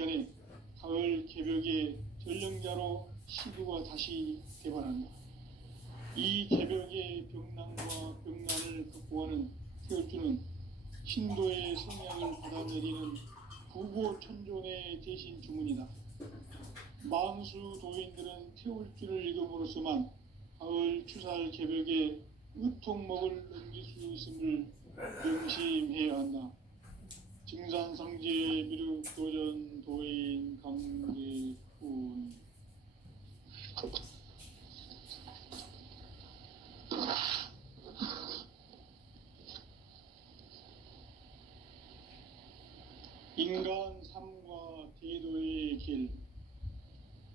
전에 가을 개벽의 전령자로 시부가 다시 대발한다. 이 개벽의 병난과 병난을 극복하는 태울주는 신도의 성약을 받아내리는 부고천존의 대신 주문이다. 만수 도인들은 태울주를 읽음으로써만 가을 추살 개벽의 의통목을 넘길 수 있음을 명심해야 한다. 증산상제 미륵도전 도인 강대훈. 인간 삶과 대도의 길.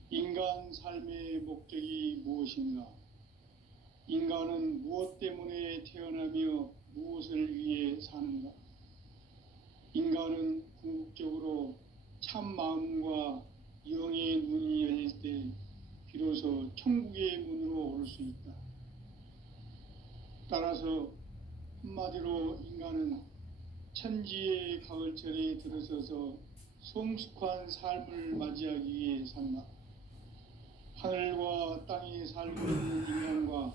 인간 삶의 목적이 무엇인가? 인간은 무엇 때문에 태어나며 무엇을 위해 사는가? 인간은 궁극적으로 참 마음과 영의 문이 열릴 때 비로소 천국의 문으로 올 수 있다. 따라서 한마디로 인간은 천지의 가을철에 들어서서 성숙한 삶을 맞이하기 위해 산다. 하늘과 땅에 살고 있는 인간과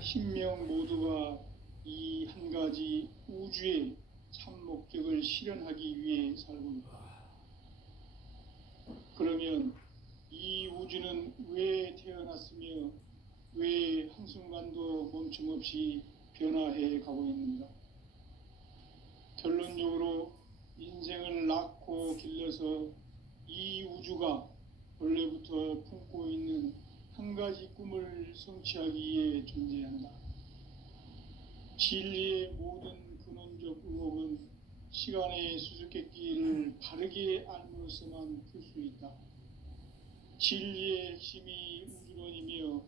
신명 모두가 이 한 가지 우주의 참 목적을 실현하기 위해 살고 있다. 그러면 이 우주는 왜 태어났으며 왜 한순간도 멈춤 없이 변화해 가고 있는가? 결론적으로 인생을 낳고 길러서 이 우주가 원래부터 품고 있는 한 가지 꿈을 성취하기 위해 존재한다. 진리의 모든 근원적 의혹은 시간의 수수께끼를 바르게 알므로써만 풀 수 있다. 진리의 핵심이 우주론이며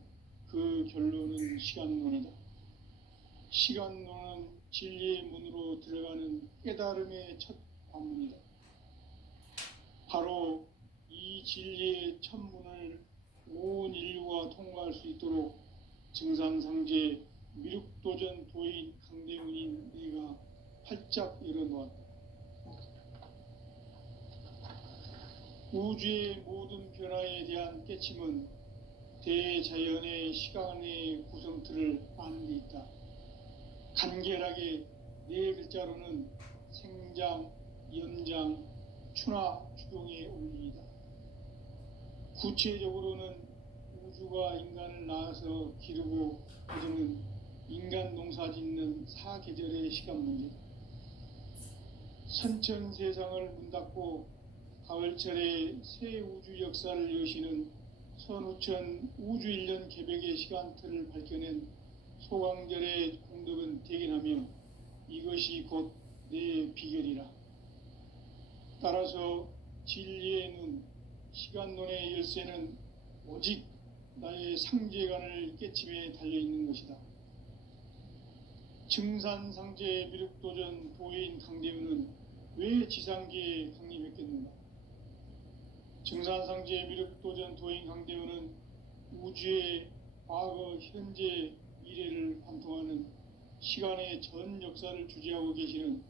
그 결론은 시간론이다. 시간론은 진리의 문으로 들어가는 깨달음의 첫 관문이다. 바로 이 진리의 첫 문을 온 인류가 통과할 수 있도록 증산상제 미륵도전 도인 강대훈인 내가 활짝 열어놓았다. 우주의 모든 변화에 대한 깨침은 대자연의 시간의 구성틀을 아는 데 있다. 간결하게 네 글자로는 생장, 연장, 추나 추동의 원리이다. 구체적으로는 우주가 인간을 낳아서 기르고 거두는 인간 농사 짓는 사계절의 시간 문제다. 선천 세상을 문 닫고 가을철에 새 우주 역사를 여시는 선우천 우주 1년 개벽의 시간틀을 밝혀낸 소강절의 공덕은 대견하며 이것이 곧 내 비결이라. 따라서 진리의 눈, 시간론의 열쇠는 오직 나의 상제관을 깨침에 달려있는 것이다. 증산상제 미륵도전 도인 강대훈은 왜 지상계에 강림했겠는가? 증산상제 미륵도전 도인 강대훈은 우주의 과거, 현재, 미래를 관통하는 시간의 전 역사를 주재하고 계시는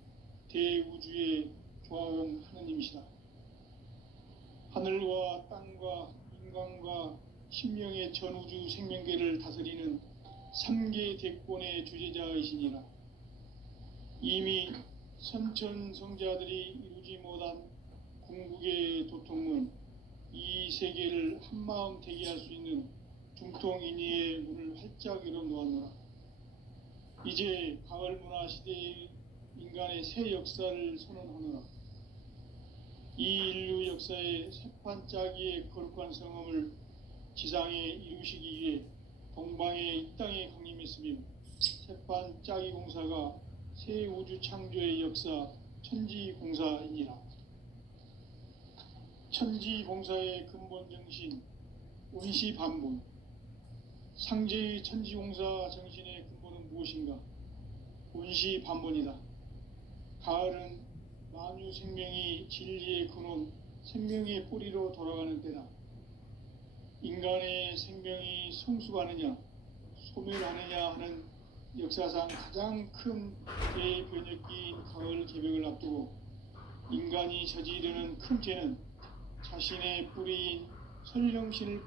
대우주의 조화원 하느님이시다. 하늘과 땅과 인간과 신명의 전우주 생명계를 다스리는 3계 대권의 주재자이시니라. 이미 선천성자들이 이루지 못한 궁극의 도통문, 이 세계를 한마음 되게 할 수 있는 중통인의의 문을 활짝 열어놓았노라. 이제 가을 문화 시대의 인간의 새 역사를 선언하노라. 이 인류 역사의 새판 짜기의 거룩한 성험을 지상에 이루시기 위해 동방의 이 땅에 강림했으며 새판 짜기 공사가 새 우주 창조의 역사 천지공사이니라. 천지공사의 근본 정신 원시반본. 상제의 천지공사 정신의 근본은 무엇인가? 원시반본이다. 가을은 만유 생명이 진리의 근원, 생명의 뿌리로 돌아가는 때다. 인간의 생명이 성숙하느냐, 소멸하느냐 하는 역사상 가장 큰 대변혁기인 가을 개벽을 앞두고 인간이 저지르는 큰 죄는 자신의 뿌리인 선령신을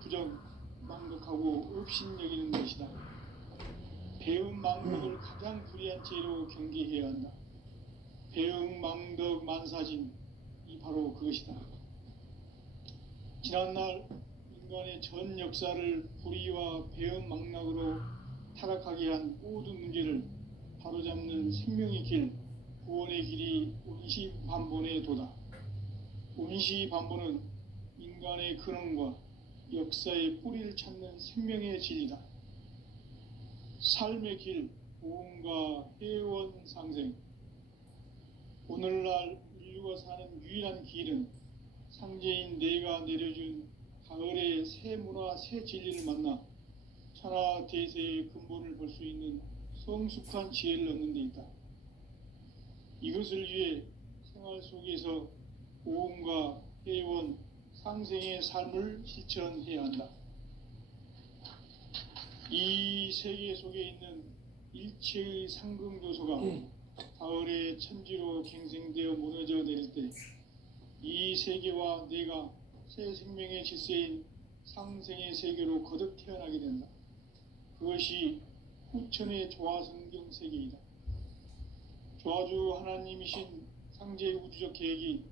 망각하고 업신여기는 것이다. 배은망덕을 가장 불의한 죄로 경계해야 한다. 배은망덕 만사진, 이 바로 그것이다. 지난날 인간의 전 역사를 불의와 배은망락으로 타락하게 한 모든 문제를 바로잡는 생명의 길, 구원의 길이 운시반본의 도다. 운시반본은 인간의 근원과 역사의 뿌리를 찾는 생명의 진리다. 삶의 길, 보험과 회원 상생. 오늘날 인류가 사는 유일한 길은 상제인 내가 내려준 가을의 새 문화, 새 진리를 만나 천하 대세의 근본을 볼 수 있는 성숙한 지혜를 얻는 데 있다. 이것을 위해 생활 속에서 보험과 회원, 상생의 삶을 실천해야 한다. 이 세계 속에 있는 일체의 상승조소가 가을의 천지로 갱생되어 무너져 내릴 때 이 세계와 내가 새 생명의 질서인 상생의 세계로 거듭 태어나게 된다. 그것이 후천의 조화성경 세계이다. 조화주 하나님이신 상제의 우주적 계획이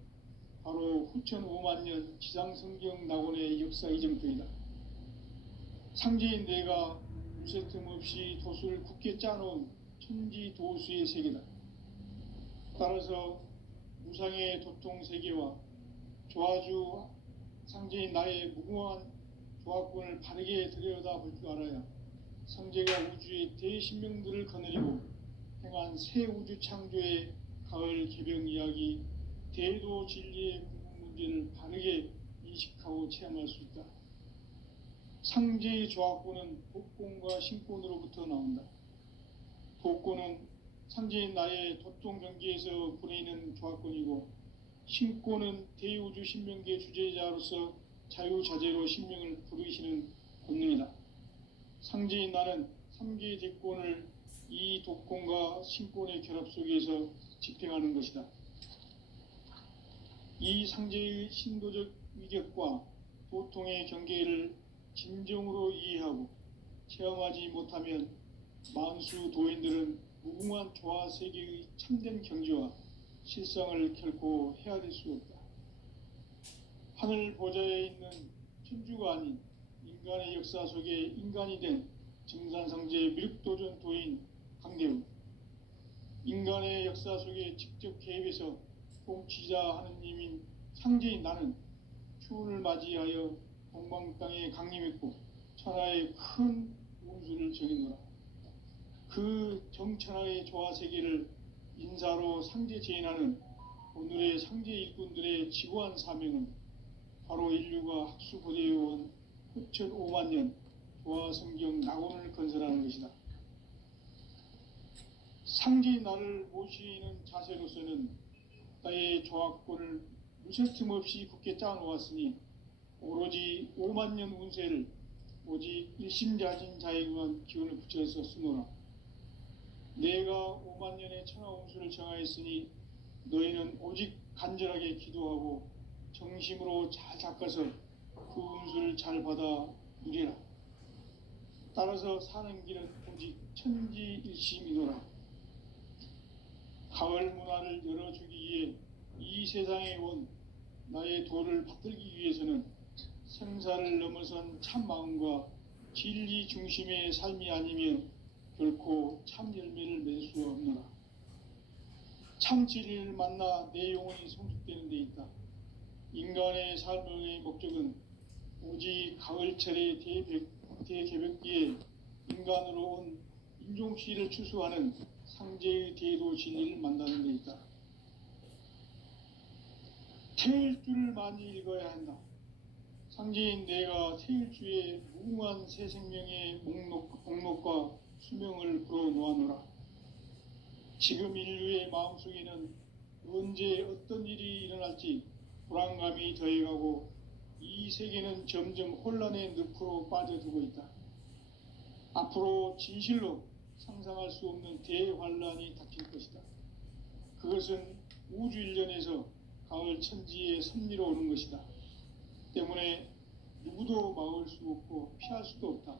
바로 후천 5만년 지상성경 낙원의 역사 이정표이다. 상제인 내가 무쇠 틈 없이 도수를 굳게 짜놓은 천지 도수의 세계다. 따라서 무상의 도통 세계와 조화주 상제인 나의 무궁한 조화권을 바르게 들여다볼 줄 알아야 상제가 우주의 대신명들을 거느리고 행한 새 우주 창조의 가을 개병 이야기, 대도 진리의 궁극 문제를 바르게 인식하고 체험할 수 있다. 상제의 조화권은 복권과 신권으로부터 나온다. 복권은 상제인 나의 도통 경계에서 보내는 조화권이고, 신권은 대우주 신명계 주제자로서 자유자재로 신명을 부르시는 본능이다. 상제인 나는 3개의 대권을 이 독권과 신권의 결합 속에서 집행하는 것이다. 이 상제의 신도적 위격과 도통의 경계를 진정으로 이해하고 체험하지 못하면 만수 도인들은 무궁한 조화 세계의 참된 경지와 실상을 결코 헤아릴 수 없다. 하늘 보좌에 있는 천주가 아닌 인간의 역사 속에 인간이 된 증산상제 미륵도전 도인 강대우, 인간의 역사 속에 직접 개입해서 통치자 하느님인 상제인 나는 추운을 맞이하여 동방 땅에 강림했고 천하의 큰 운수를 정해노라. 그 정천하의 조화세계를 인사로 상제 제인하는 오늘의 상제 일꾼들의 지고한 사명은 바로 인류가 학수고대해온 후천 5만년 조화성경 낙원을 건설하는 것이다. 상제인 나를 모시는 자세로서는 나의 조화권을 무쇠틈 없이 굳게 짜놓았으니 오로지 5만년 운세를 오직 일심자진 자에게만 기운을 붙여서 쓰노라. 내가 5만년의 천하 운수를 정하였으니 너희는 오직 간절하게 기도하고 정심으로 잘 닦아서 그 운수를 잘 받아 누리라. 따라서 사는 길은 오직 천지일심이노라. 가을 문화를 열어주기 위해 이 세상에 온 나의 도를 받들기 위해서는 생사를 넘어선 참 마음과 진리 중심의 삶이 아니면 결코 참 열매를 맺을 수 없노라. 참 진리를 만나 내 영혼이 성숙되는 데 있다. 인간의 삶의 목적은 오직 가을철의 대개벽기에 인간으로 온 인종시를 추수하는 상제의 대도 진리를 만나는 데 있다. 태일주를 많이 읽어야 한다. 상제인 내가 태일주의 무궁한 새 생명의 목록과 수명을 불어놓아노라. 지금 인류의 마음속에는 언제 어떤 일이 일어날지 불안감이 더해가고 이 세계는 점점 혼란의 늪으로 빠져들고 있다. 앞으로 진실로 상상할 수 없는 대환란이 닥칠 것이다. 그것은 우주 일련에서 가을 천지의 섭리로 오는 것이다. 때문에 누구도 막을 수 없고 피할 수도 없다.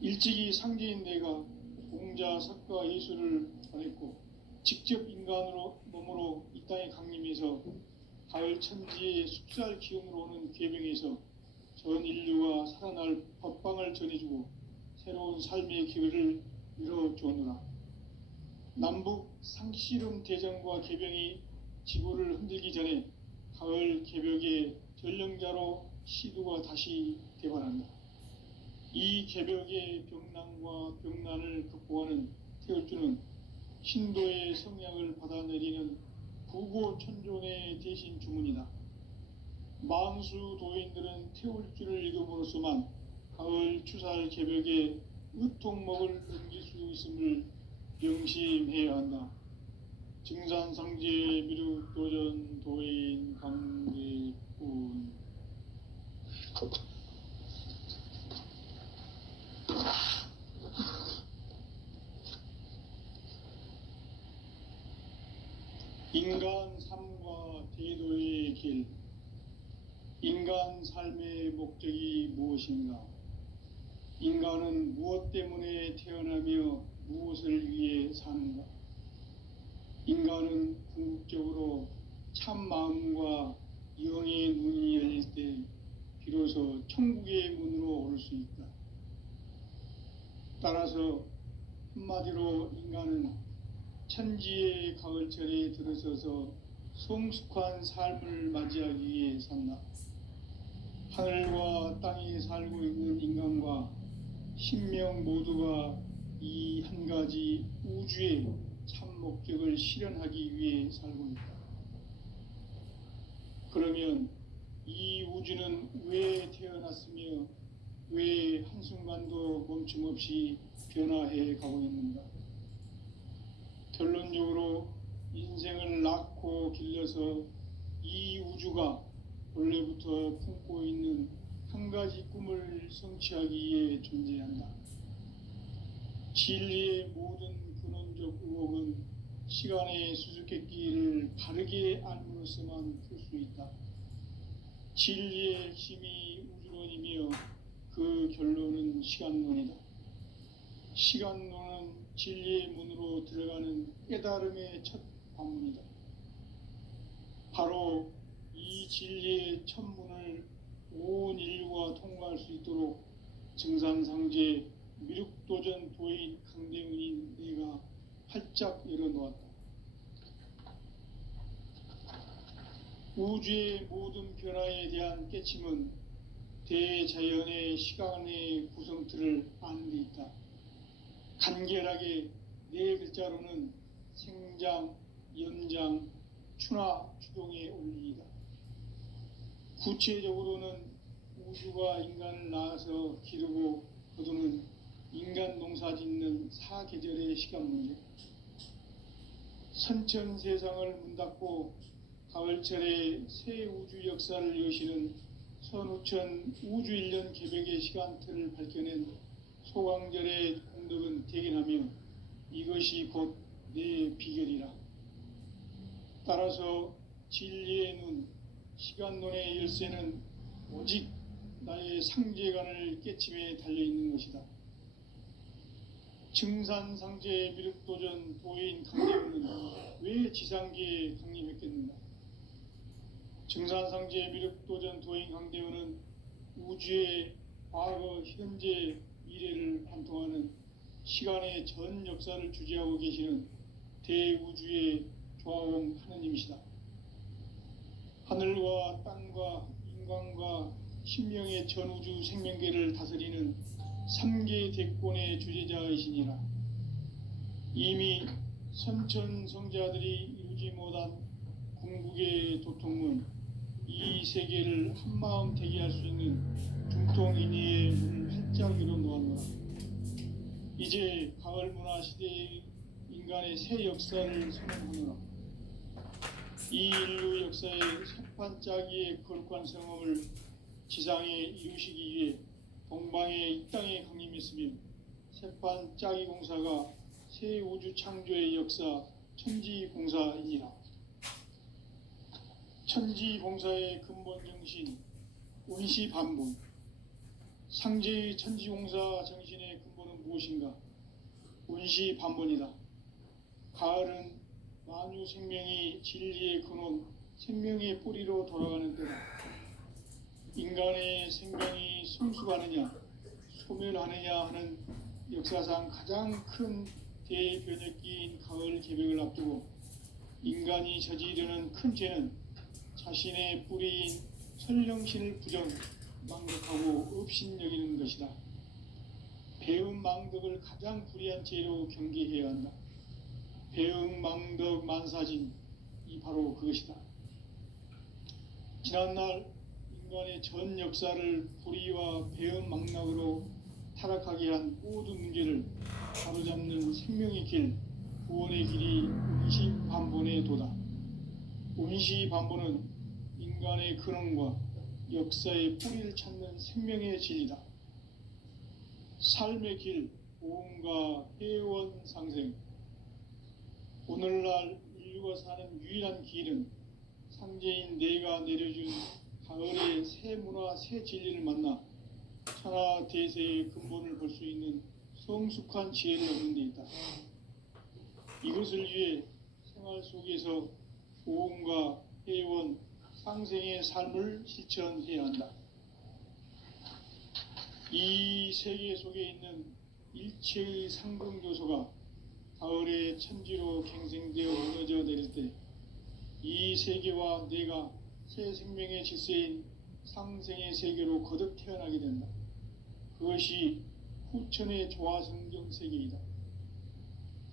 일찍이 상제인 내가 공자, 석가, 예수를 보냈고 직접 인간으로 몸으로 이 땅에 강림해서 가을 천지의 숲살 기운으로 오는 계병에서 전 인류가 살아날 법방을 전해주고 새로운 삶의 기회를 열어주었노라. 남북 상씨름 대전과 계병이 지구를 흔들기 전에 가을 개벽의 전령자로 시두가 다시 대발한다. 이 개벽의 병난과 병난을 극복하는 태울주는 신도의 성량을 받아내리는 구고천존의 대신 주문이다. 만수 도인들은 태울주를 읽음으로써만 가을 추살 개벽의 의통목을 넘길 수 있음을 명심해야 한다. 증산상제 미륵도전 도인 강대군. 인간 삶과 대도의 길. 인간 삶의 목적이 무엇인가? 인간은 무엇 때문에 태어나며 무엇을 위해 사는가? 인간은 궁극적으로 참 마음과 영의 눈이 열릴 때 비로소 천국의 문으로 오를 수 있다. 따라서 한마디로 인간은 천지의 가을철에 들어서서 성숙한 삶을 맞이하기 위해 산다. 하늘과 땅에 살고 있는 인간과 신명 모두가 이 한 가지 우주의 참 목적을 실현하기 위해 살고 있다. 그러면 이 우주는 왜 태어났으며 왜 한순간도 멈춤없이 변화해 가고 있는가? 결론적으로 인생을 낳고 길러서 이 우주가 원래부터 품고 있는 한 가지 꿈을 성취하기 위해 존재한다. 진리의 모든 근원적 의혹은 시간의 수수께끼를 바르게 알므로서만 풀 수 있다. 진리의 핵심이 우주론이며 그 결론은 시간론이다. 시간론은 진리의 문으로 들어가는 깨달음의 첫 관문이다. 바로 이 진리의 첫 문을 온 인류가 통과할 수 있도록 증산상제 미륵도전 도인 강대훈인 내가 활짝 열어놓았다. 우주의 모든 변화에 대한 깨침은 대자연의 시간의 구성틀을 아는 데 있다. 간결하게 네 글자로는 생장, 연장, 추나 추동의 원리이다. 구체적으로는 우주가 인간을 낳아서 기르고 거두는 인간 농사 짓는 사계절의 시간 문제. 선천 세상을 문 닫고 가을철에 새 우주 역사를 여시는 선우천 우주 1년 개벽의 시간틀을 밝혀낸 소강절의 공덕은 대견하며 이것이 곧 내 비결이라. 따라서 진리의 눈, 시간론의 열쇠는 오직 나의 상제관을 깨침에 달려있는 것이다. 증산상제 미륵도전 도인 강대훈은 왜 지상계에 강림했겠는가? 증산상제 미륵도전 도인 강대훈은 우주의 과거, 현재, 미래를 관통하는 시간의 전 역사를 주재하고 계시는 대우주의 조화원 하느님이시다. 하늘과 땅과 인간과 신명의 전우주 생명계를 다스리는 3계 대권의 주재자이시니라. 이미 선천성자들이 이루지 못한 궁극의 도통문, 이 세계를 한마음 되게 할 수 있는 중통인의의 문을 활짝 열어놓았노라. 이제 가을 문화 시대의 인간의 새 역사를 선언하노라. 이 인류 역사의 새판짜기의 거룩한 성험을 지상에 이루시기 위해 동방의 이 땅에 강림했으며 새판짜기 공사가 새 우주 창조의 역사 천지공사이니라. 천지공사의 근본 정신, 원시반본, 상제의 천지공사 정신의 근본은 무엇인가? 원시반본이다. 가을은 만유 생명이 진리의 근원, 생명의 뿌리로 돌아가는 때다. 인간의 생명이 성숙하느냐, 소멸하느냐 하는 역사상 가장 큰 대변혁기인 가을 개벽을 앞두고 인간이 저지르는 큰 죄는 자신의 뿌리인 설령신을 부정, 망덕하고 업신여기는 것이다. 배음 망덕을 가장 불의한 죄로 경계해야 한다. 배음 망덕 만사진이 바로 그것이다. 지난날 인간의 전 역사를 불의와 배음 망락으로 타락하게 한 모든 문제를 바로잡는 생명의 길, 구원의 길이 원시반본의 도다. 원시반본은 인간의 근원과 역사의 뿌리를 찾는 생명의 진리다. 삶의 길, 보험과 회원 상생. 오늘날 인류가 사는 유일한 길은 상제인 내가 내려준 가을의 새 문화, 새 진리를 만나 천하 대세의 근본을 볼 수 있는 성숙한 지혜를 얻는 데 있다. 이것을 위해 생활 속에서 보험과 회원, 상생의 삶을 실천해야 한다. 이 세계 속에 있는 일체의 상승요소가 가을의 천지로 갱생되어 무너져 내릴 때 이 세계와 내가 새 생명의 질서인 상생의 세계로 거듭 태어나게 된다. 그것이 후천의 조화성경 세계이다.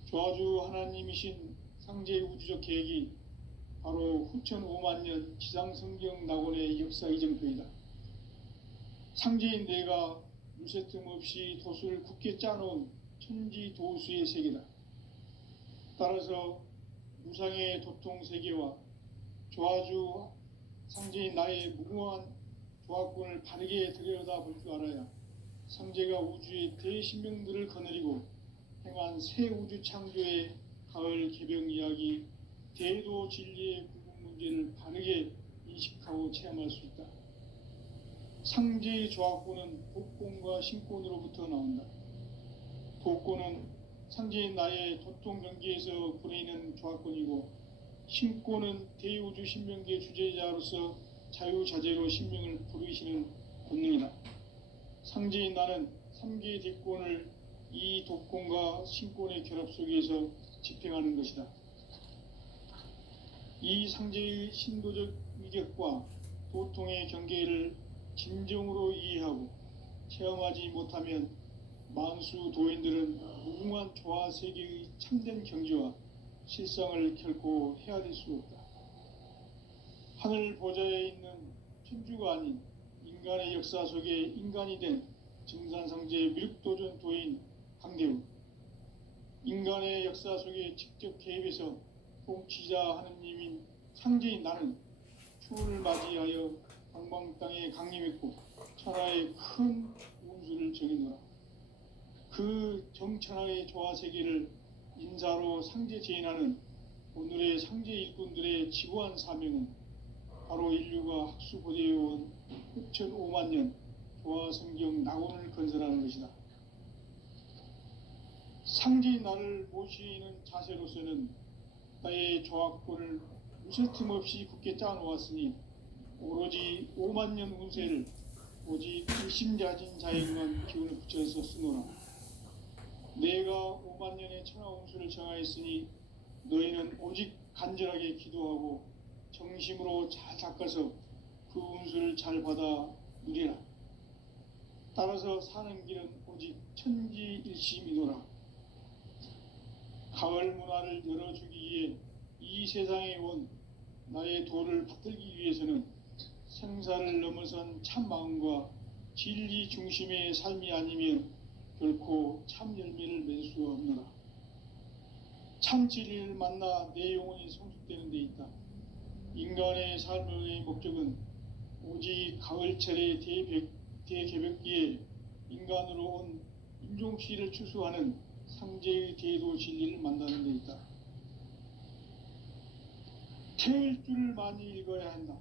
조화주 하나님이신 상제의 우주적 계획이 바로 후천 5만 년 지상성경 낙원의 역사 이정표이다. 상제인 내가 무쇠틈 없이 도수를 굳게 짜놓은 천지 도수의 세계다. 따라서 무상의 도통 세계와 조화주 상제인 나의 무궁한 조화권을 바르게 들여다볼 줄 알아야 상제가 우주의 대신명들을 거느리고 행한 새 우주 창조의 가을 개벽 이야기, 대도 진리의 구분 문제를 바르게 인식하고 체험할 수 있다. 상제의 조화권은 복권과 신권으로부터 나온다. 복권은 상제인 나의 도통 경계에서 보내는 조화권이고, 신권은 대우주 신명계 주제자로서 자유자재로 신명을 부르시는 권능이다. 상제인 나는 3개의 대권을 이 도권과 신권의 결합 속에서 집행하는 것이다. 이 상제의 신도적 위격과 도통의 경계를 진정으로 이해하고 체험하지 못하면 만수 도인들은 무궁한 조화 세계의 참된 경지와 실상을 결코 헤아릴 수 없다. 하늘 보좌에 있는 천주가 아닌 인간의 역사 속에 인간이 된 증산상제의 미륵도전 도인 강대우, 인간의 역사 속에 직접 개입해서 통치자 하느님인 상제인 나는 추운을 맞이하여 방방 땅에 강림했고 천하의 큰 운수를 정해노라. 그 정천하의 조화세계를 인사로 상제 제인하는 오늘의 상제 일꾼들의 지구한 사명은 바로 인류가 학수고대해온 후천 5만 년 조화성경 낙원을 건설하는 것이다. 상제인 나를 모시는 자세로서는 나의 조화권을 무쇠틈 없이 굳게 짜놓았으니 오로지 5만 년 운세를 오직 일심자진 자에게만 기운을 붙여서 쓰노라. 내가 5만 년의 천하 운수를 정하였으니 너희는 오직 간절하게 기도하고 정심으로 잘 닦아서 그 운수를 잘 받아 누리라. 따라서 사는 길은 오직 천지일심이노라. 가을 문화를 열어주기 위해 이 세상에 온 나의 도를 받들기 위해서는 생사를 넘어선 참 마음과 진리 중심의 삶이 아니면 결코 참 열매를 맺을 수 없노라. 참 진리를 만나 내 영혼이 성숙되는 데 있다. 인간의 삶의 목적은 오직 가을철의 대개벽기에 인간으로 온 인종시를 추수하는 상제의 대도 진리를 만나는 데 있다. 태일 줄을 많이 읽어야 한다.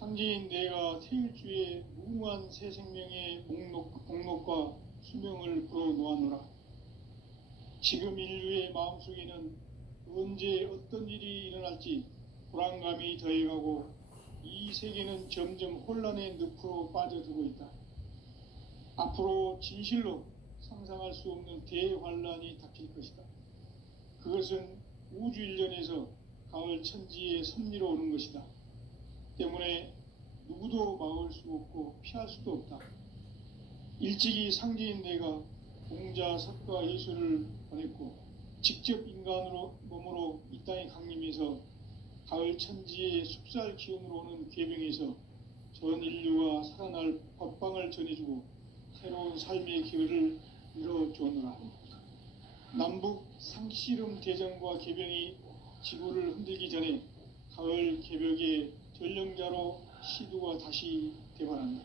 상제인 내가 태일주의 무궁한 새 생명의 목록과 수명을 불어놓았노라. 지금 인류의 마음속에는 언제 어떤 일이 일어날지 불안감이 더해가고 이 세계는 점점 혼란의 늪으로 빠져들고 있다. 앞으로 진실로 상상할 수 없는 대환란이 닥칠 것이다. 그것은 우주 일련에서 가을 천지의 섭리로 오는 것이다. 때문에 누구도 막을 수 없고 피할 수도 없다. 일찍이 상제인 내가 공자 석가 예수를 보냈고 직접 인간으로 몸으로 이 땅에 강림해서 가을 천지의 숲살 기운으로 오는 계명에서 전 인류가 살아날 법방을 전해주고 새로운 삶의 기회를 이뤄주었노라. 남북 상씨름 대전과 개병이 지구를 흔들기 전에 가을 개벽의 전령자로 시두가 다시 대발한다.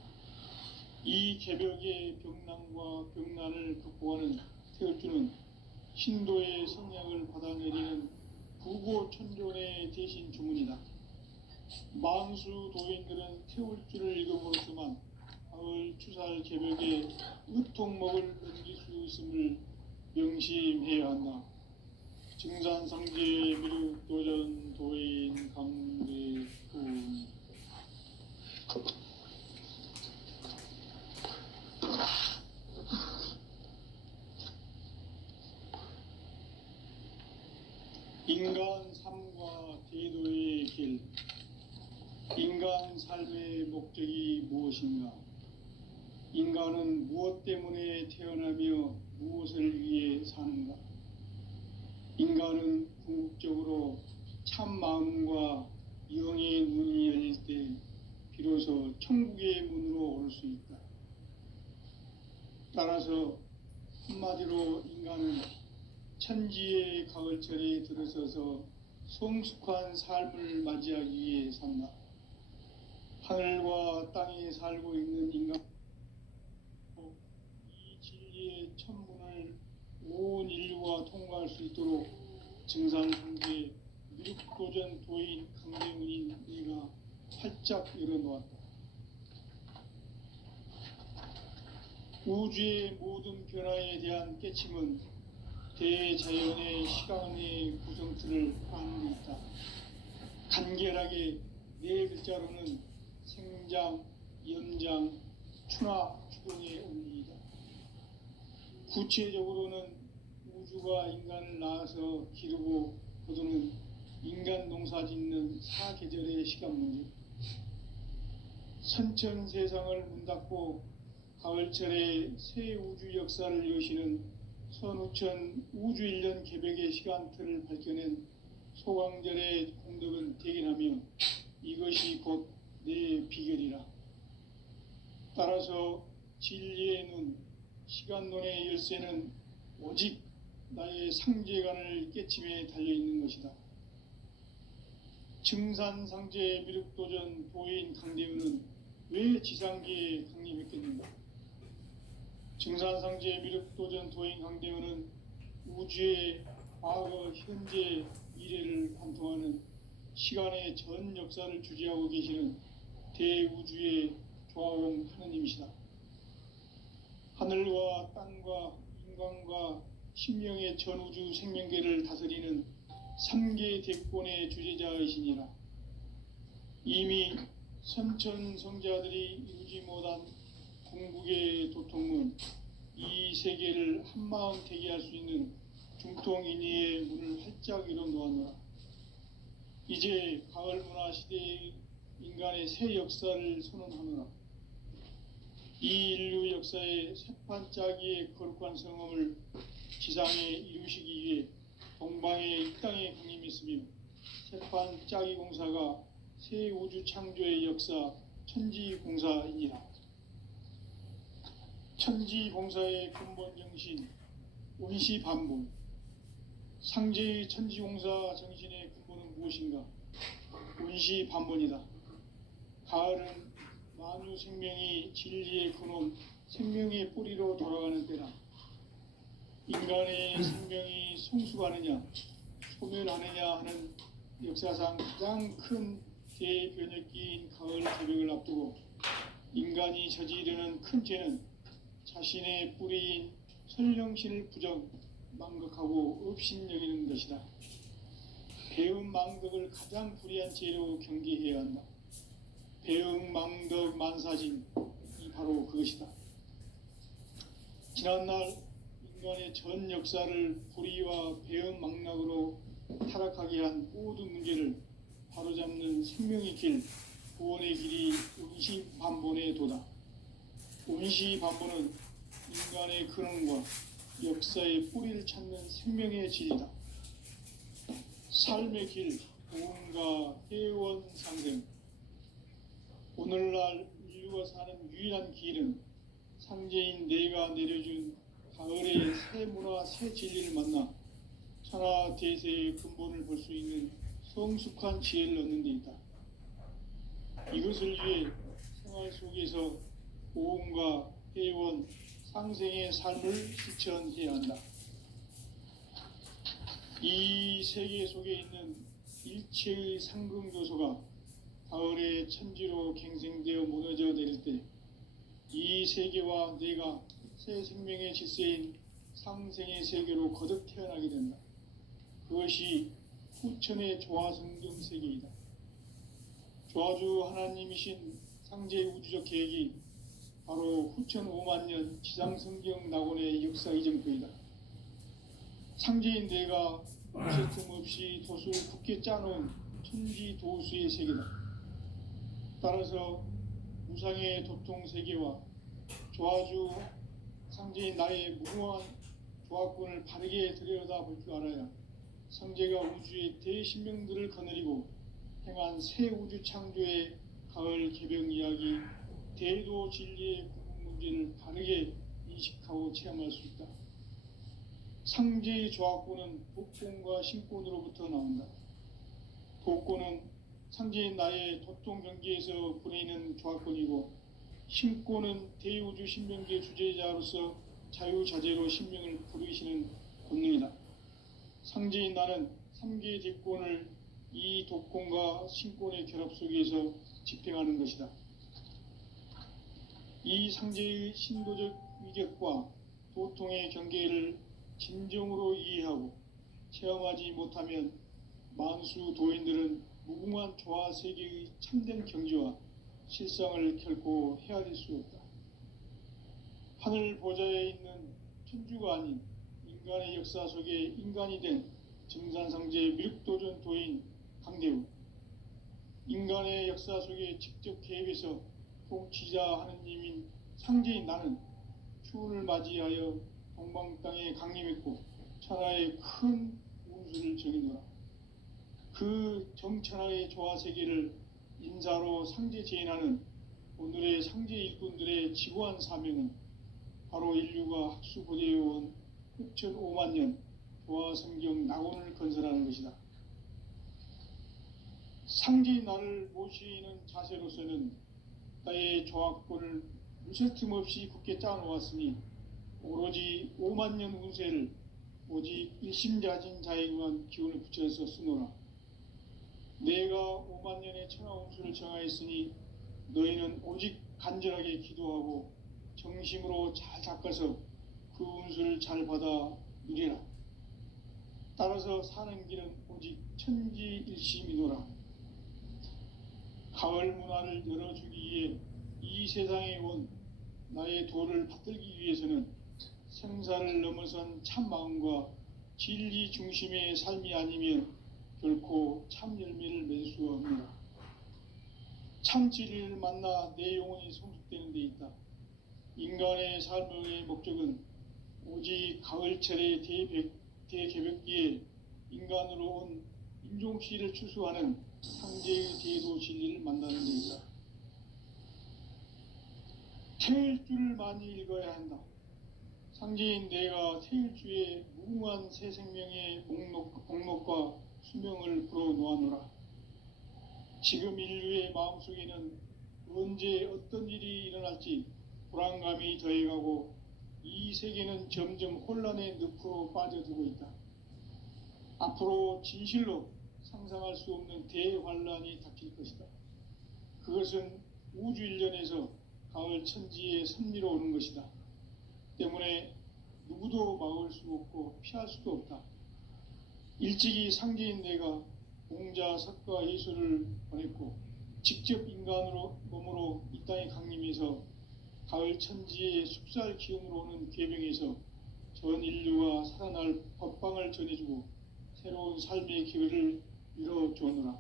이 개벽의 병난과 병난을 극복하는 태울주는 신도의 성향을 받아내리는 부고천존의 대신 주문이다. 만수 도인들은 태울주를 읽음으로써만 가을 추살 개벽에 으통먹을 넘길 수 있음을 명심해야 한다. 증산상제 미륵도전 도인 강대군. 인간 삶과 제도의 길. 인간 삶의 목적이 무엇인가? 인간은 무엇 때문에 태어나며 무엇을 위해 사는가? 인간은 궁극적으로 참 마음과 영의 눈이 열릴 때 비로소 천국의 문으로 올 수 있다. 따라서 한마디로 인간은 천지의 가을철에 들어서서 성숙한 삶을 맞이하기 위해 산다. 하늘과 땅에 살고 있는 인간, 이 진리의 천문을 온 인류가 통과할 수 있도록 증산상제 미륵도전 도인 강대문인 네가 활짝 열어놓았다. 우주의 모든 변화에 대한 깨침은 대자연의 시간의 구성틀을 안고 있다. 간결하게 네 글자로는 생장, 연장, 추나, 추동의 원리이다. 구체적으로는 우주가 인간을 낳아서 기르고 거두는 인간 농사 짓는 사계절의 시간 문제, 선천 세상을 문 닫고 가을철에 새 우주 역사를 여시는 선우천 우주일년 개벽의 시간틀을 밝혀낸 소강절의 공덕은 대견하며 이것이 곧 내 비결이라. 따라서 진리의 눈, 시간론의 열쇠는 오직 나의 상제관을 깨침에 달려있는 것이다. 증산상제 미륵도전 도인 강대우는 왜 지상계에 강림했겠는가? 증산상제 미륵도전 도인 강대우는 우주의 과거, 현재, 미래를 관통하는 시간의 전 역사를 주재하고 계시는 대우주의 조화원 하느님이시다. 하늘과 땅과 인간과 신명의 전우주 생명계를 다스리는 3계 대권의 주재자이시니라. 이미 선천성자들이 이루지 못한 궁극의 도통문, 이 세계를 한마음 되게 할 수 있는 중통인의의 문을 활짝 열어놓았노라. 이제 가을 문화 시대의 인간의 새 역사를 선언하노라. 이 인류 역사의 새판짜기의 거룩한 성험을 지상에 이루시기 위해 동방의 이 땅에 강림했으며 새판짜기 공사가 새 우주 창조의 역사 천지공사이니라. 천지공사의 근본 정신 원시반본. 상제의 천지공사 정신의 근본은 무엇인가? 원시반본이다. 가을은 만유 생명이 진리의 근원, 생명의 뿌리로 돌아가는 때다. 인간의 생명이 성숙하느냐, 소멸하느냐 하는 역사상 가장 큰 대변혁기인 가을 개벽을 앞두고 인간이 저지르는 큰 죄는 자신의 뿌리인 선령신을 부정 망각하고 업신여기는 것이다. 배음 망덕을 가장 불의한 죄로 경계해야 한다. 배음 망덕 만사진이 바로 그것이다. 지난날 인간의 전 역사를 불의와 배음 망락으로 타락하게 한 모든 문제를 바로잡는 생명의 길, 구원의 길이 운시반본의 도다. 운시반본은 인간의 근원과 역사의 뿌리를 찾는 생명의 진리다. 삶의 길, 구원과 해원상생. 오늘날 인류가 사는 유일한 길은 상제인 내가 내려준 가을의 새 문화, 새 진리를 만나 천하 대세의 근본을 볼 수 있는 성숙한 지혜를 얻는 데 있다. 이것을 위해 생활 속에서 보험과 회원, 상생의 삶을 실천해야 한다. 이 세계 속에 있는 일체의 상극 요소가 가을의 천지로 갱생되어 무너져 내릴 때 이 세계와 내가 새 생명의 질서인 상생의 세계로 거듭 태어나게 된다. 그것이 후천의 조화성경 세계이다. 조화주 하나님이신 상제 우주적 계획이 바로 후천 5만 년 지상성경 낙원의 역사 이정표이다. 상제인 내가 틈 없이 도수를 굳게 짜놓은 천지 도수의 세계다. 따라서 무상의 도통 세계와 조화주 상제인 나의 무궁한 조화권을 바르게 들여다볼 줄 알아야 상제가 우주의 대신명들을 거느리고 행한 새 우주 창조의 가을 개벽 이야기, 대도 진리의 궁극 문제를 바르게 인식하고 체험할 수 있다. 상제의 조화권은 복권과 신권으로부터 나온다. 복권은 상제인 나의 도통 경계에서 보내는 조화권이고, 신권은 대우주 신명계 주제자로서 자유자재로 신명을 부르시는 권능이다. 상제인 나는 3개의 대권을 이 도권과 신권의 결합 속에서 집행하는 것이다. 이 상제의 신도적 위격과 도통의 경계를 진정으로 이해하고 체험하지 못하면 만수 도인들은 무궁한 조화 세계의 참된 경지와 실상을 결코 헤아릴 수 없다. 하늘 보좌에 있는 천주가 아닌 인간의 역사 속에 인간이 된 증산상제 미륵도전 도인 강대우, 인간의 역사 속에 직접 개입해서 통치자 하느님인 상제인 나는 추운을 맞이하여 동방 땅에 강림했고 천하의 큰 운수를 정의노라. 그 정천하의 조화 세계를 인사로 상제 제인하는 오늘의 상제 일꾼들의 지고한 사명은 바로 인류가 학수고대해온 후천 5만 년 조화 성경 낙원을 건설하는 것이다. 상제인 나를 모시는 자세로서는 나의 조화권을 무쇠틈 없이 굳게 짜놓았으니 오로지 5만 년 운세를 오직 일심자진 자에게만 기운을 붙여서 쓰노라. 내가 5만 년의 천하 운수를 정하였으니 너희는 오직 간절하게 기도하고 정심으로 잘 닦아서 그 운수를 잘 받아 누리라. 따라서 사는 길은 오직 천지일심이노라. 가을 문화를 열어주기 위해 이 세상에 온 나의 도를 받들기 위해서는 생사를 넘어선 참 마음과 진리 중심의 삶이 아니면 결코 참 열매를 맺을 수가 없노라. 참 진리를 만나 내 영혼이 성숙되는 데 있다. 인간의 삶의 목적은 오직 가을철의 대개벽기에 인간으로 온 인종시를 추수하는 상제의 대도 진리를 만나는 데 있다. 태일주를 많이 읽어야 한다. 상제인 내가 태일주의 무궁한 새 생명의 목록과 수명을 불어놓아노라. 지금 인류의 마음속에는 언제 어떤 일이 일어날지 불안감이 더해가고 이 세계는 점점 혼란의 늪으로 빠져들고 있다. 앞으로 진실로 상상할 수 없는 대환란이 닥칠 것이다. 그것은 우주 일련에서 가을 천지의 섭리로 오는 것이다. 때문에 누구도 막을 수 없고 피할 수도 없다. 일찍이 상제인 내가 공자, 석가, 예수를 보냈고 직접 인간으로 몸으로 이 땅에 강림해서 가을 천지의 숙살 기운으로 오는 괴병에서 전 인류가 살아날 법방을 전해주고 새로운 삶의 기회를 이뤄주오노라.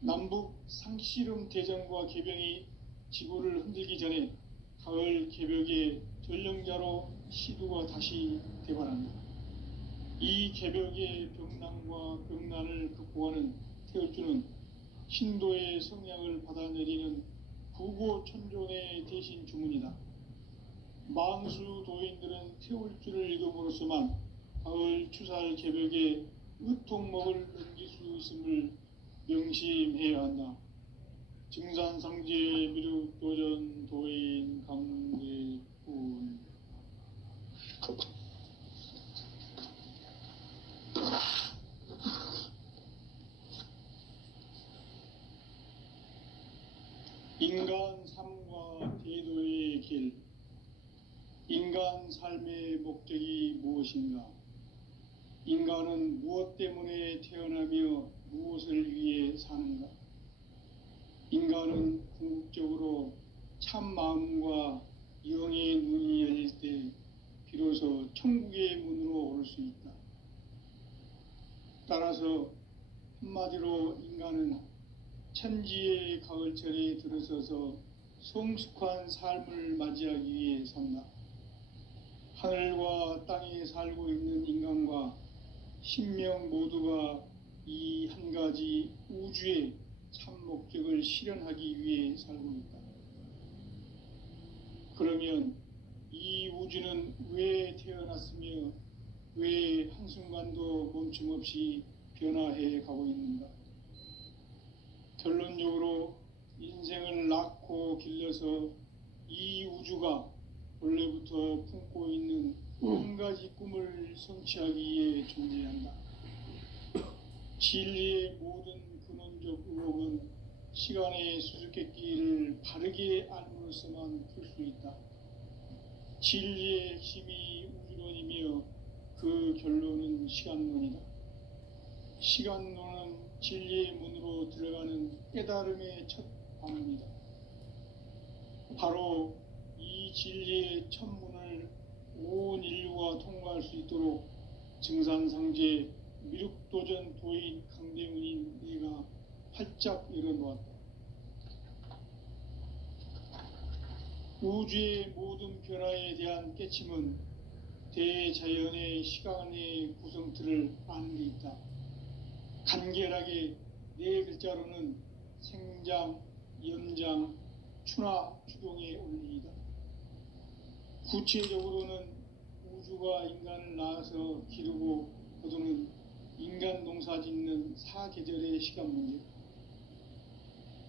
남북 상씨름 대전과 개병이 지구를 흔들기 전에 가을 개벽의 전령자로 시두가 다시 대발한다. 이 개벽의 병난과 병난을 극복하는 태울주는 신도의 성량을 받아내리는 부고천존의 대신 주문이다. 망수 도인들은 태울주를 읽음으로써만 가을 추살 개벽의 의통목을 넘길 수 있음을 명심해야 한다. 증산상제 미륵도전 도인 강대군. 인간 삶과 대도의 길. 인간 삶의 목적이 무엇인가? 인간은 무엇 때문에 태어나며 무엇을 위해 사는가? 인간은 궁극적으로 참 마음과 영의 눈이 열릴 때 비로소 천국의 문으로 오를 수 있다. 따라서 한마디로 인간은 천지의 가을철에 들어서서 성숙한 삶을 맞이하기 위해 산다. 하늘과 땅에 살고 있는 인간과 신명 모두가 이 한 가지 우주의 참 목적을 실현하기 위해 살고 있다. 그러면 이 우주는 왜 태어났으며 왜 한순간도 멈춤없이 변화해 가고 있는가? 결론적으로 인생을 낳고 길러서 이 우주가 원래부터 품고 있는 한 가지 꿈을 성취하기 위해 존재한다. 진리의 모든 근원적 의혹은 시간의 수수께끼를 바르게 알므로써만 풀 수 있다. 진리의 핵심이 우주론이며 그 결론은 시간론이다. 시간론은 진리의 문으로 들어가는 깨달음의 첫 방문이다. 바로 이 진리의 첫 문을 온 인류가 통과할 수 있도록 증산상제 미륵도전 도인 강대문인 내가 활짝 열어놓았다. 우주의 모든 변화에 대한 깨침은 대자연의 시간의 구성틀을 아는 데 있다. 간결하게 네 글자로는 생장, 연장, 추나 추동의 원리이다. 구체적으로는 우주가 인간을 낳아서 기르고 거두는 인간 농사 짓는 사계절의 시간 문제.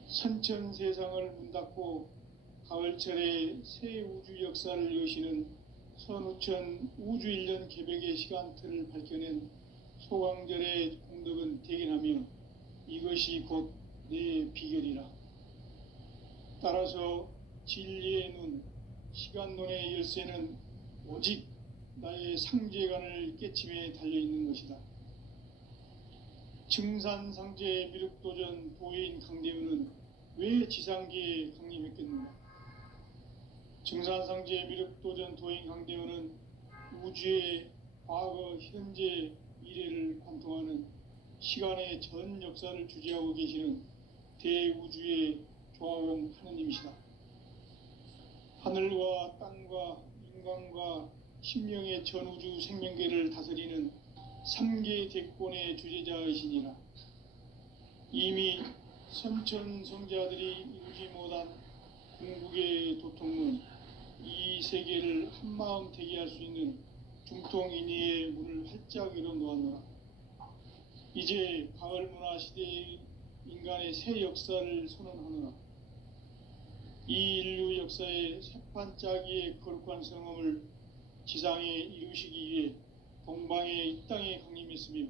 선천 세상을 문 닫고 가을철에 새 우주 역사를 여시는 선우천 우주 1년 개벽의 시간틀을 밝혀낸 소강절의 공덕은 대견하며 이것이 곧 내 비결이라. 따라서 진리의 눈, 시간론의 열쇠는 오직 나의 상제관을 깨침에 달려있는 것이다. 증산상제 미륵도전 도인 강대문은 왜 지상계에 강림했겠는가? 증산상제 미륵도전 도인 강대문은 우주의 과거, 현재, 미래를 관통하는 시간의 전 역사를 주재하고 계시는 대우주의 조화원 하느님이시다. 하늘과 땅과 인간과 신명의 전우주 생명계를 다스리는 3계 대권의 주재자이시니라. 이미 선천 성자들이 이루지 못한 궁극의 도통문, 이 세계를 한마음 되게 할 수 있는 중통인의의 문을 활짝 열어놓았노라. 이제 가을 문화 시대의 인간의 새 역사를 선언하노라. 이 인류 역사의 새판짜기의 거룩한 성험을 지상에 이루시기 위해 동방의 이 땅에 강림했으며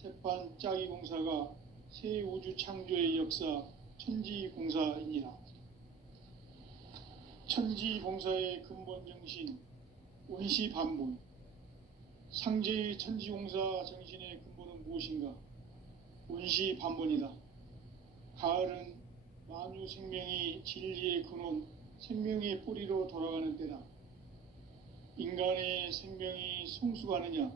세판 짜기 공사가 새 우주 창조의 역사 천지공사이니라. 천지봉사의 근본 정신 운시반본. 상제의 천지공사 정신의 근본은 무엇인가? 운시반본이다. 가을은 만유 생명이 진리의 근원, 생명의 뿌리로 돌아가는 때다. 인간의 생명이 성숙하느냐,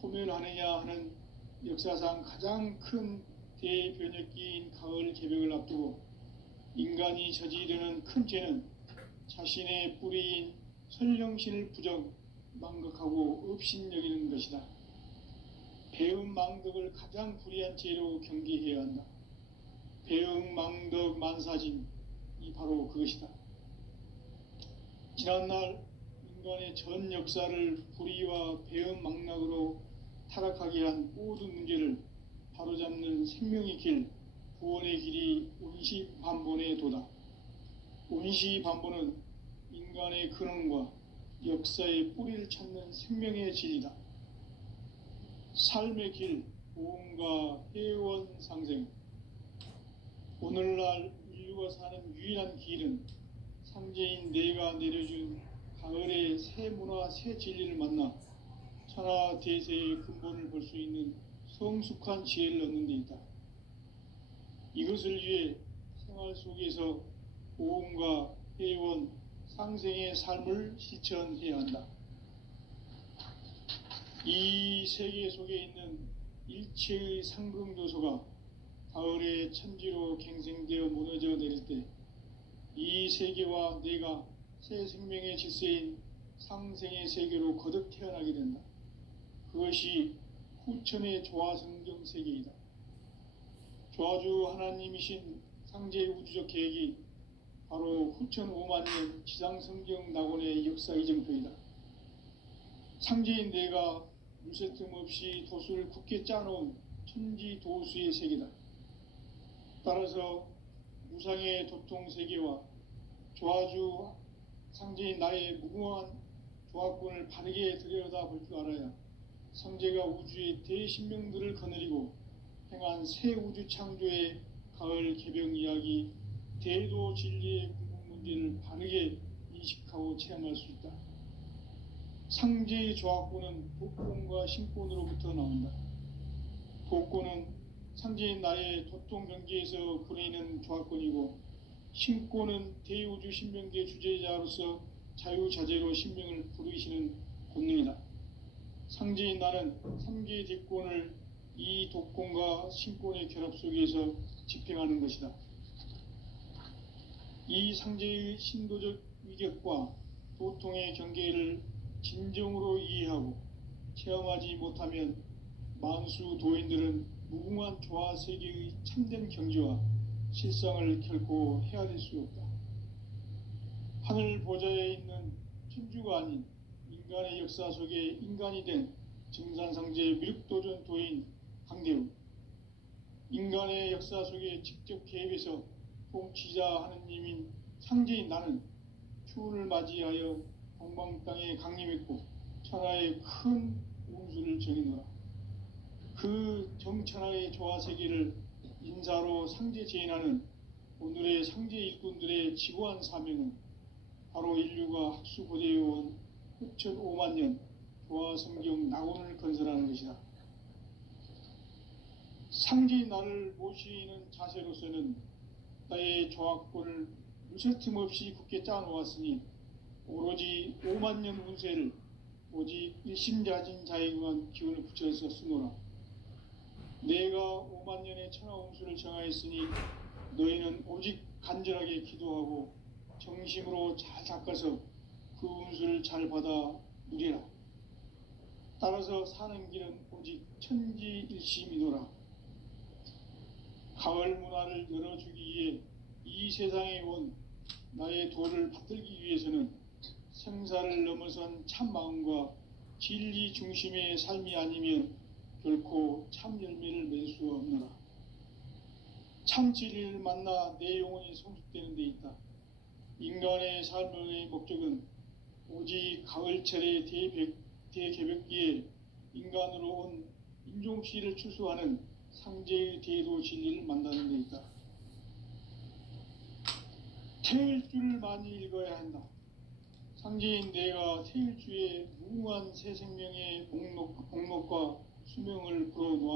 소멸하느냐 하는 역사상 가장 큰 대변혁기인 가을 개벽을 앞두고 인간이 저지르는 큰 죄는 자신의 뿌리인 선령신을 부정, 망각하고 업신여기는 것이다. 배은망덕을 가장 불의한 죄로 경계해야 한다. 배은망덕 만사진이 바로 그것이다. 지난날 인간의 전 역사를 불의와 배은망락으로 타락하게 한 모든 문제를 바로잡는 생명의 길, 구원의 길이 운시반본의 도다. 운시반본은 인간의 근원과 역사의 뿌리를 찾는 생명의 진리다. 삶의 길, 보험과 회원 상생. 오늘날 인류가 사는 유일한 길은 상제인 내가 내려준 가을의 새 문화, 새 진리를 만나 천하 대세의 근본을 볼 수 있는 성숙한 지혜를 얻는 데 있다. 이것을 위해 생활 속에서 보험과 회원, 상생의 삶을 실천해야 한다. 이 세계 속에 있는 일체의 상승조소가 가을의 천지로 갱생되어 무너져 내릴 때 이 세계와 내가 새 생명의 질서인 상생의 세계로 거듭 태어나게 된다. 그것이 후천의 조화성경 세계이다. 조화주 하나님이신 상제 우주적 계획이 바로 후천 5만년 지상성경 낙원의 역사 이정표이다. 상제인 내가 물새틈 없이 도수를 굳게 짜놓은 천지도수의 세계다. 따라서 무상의 도통세계와 조화주 상제인 나의 무궁한 조화권을 바르게 들여다볼 줄 알아야 상제가 우주의 대신명들을 거느리고 행한 새 우주 창조의 가을 개병 이야기, 대도 진리의 궁극 문제를 바르게 인식하고 체험할 수 있다. 상제의 조화권은 도권과 신권으로부터 나온다. 도권은 상제인 나의 도통 경계에서 부리는 조화권이고, 신권은 대우주 신명계 주제자로서 자유자재로 신명을 부르시는 권능이다. 상제인 나는 3개의 대권을 이 도권과 신권의 결합 속에서 집행하는 것이다. 이 상제의 신도적 위격과 도통의 경계를 진정으로 이해하고 체험하지 못하면 만수 도인들은 무궁한 조화 세계의 참된 경지와 실상을 결코 헤아릴 수 없다. 하늘 보좌에 있는 천주가 아닌 인간의 역사 속에 인간이 된 증산상제 미륵도전 도인 강대우, 인간의 역사 속에 직접 개입해서 통치자 하느님인 상제인 나는 추운을 맞이하여 동방 땅에 강림했고 천하의 큰 운수를 정해놓아 그 정천하의 조화세계를 인사로 상제 제인하는 오늘의 상제 일꾼들의 지고한 사명은 바로 인류가 학수고대해온 후천 5만년 조화성경 낙원을 건설하는 것이다. 상제인 나를 모시는 자세로서는 나의 조화권을 무쇠틈 없이 굳게 짜놓았으니 오로지 5만년 운세를 오직 일심자진 자에게만 기운을 붙여서 쓰노라. 내가 5만년의 천하운수를 정하였으니 너희는 오직 간절하게 기도하고 정심으로 잘 닦아서 그 운수를 잘 받아 누리라. 따라서 사는 길은 오직 천지일심이노라. 가을 문화를 열어주기 위해 이 세상에 온 나의 도를 받들기 위해서는 생사를 넘어선 참 마음과 진리 중심의 삶이 아니면 결코 참 열매를 맺을 수 없노라. 참 진리를 만나 내 영혼이 성숙되는 데 있다. 인간의 삶의 목적은 오직 가을철의 대개벽기에 인간으로 온 인종시를 추수하는 상제의 대도 진리를 만나는 데 있다. 태일주를 많이 읽어야 한다. 상제인 내가 태일주의 무궁한 새 생명의 목록과 수명을 풀어놓아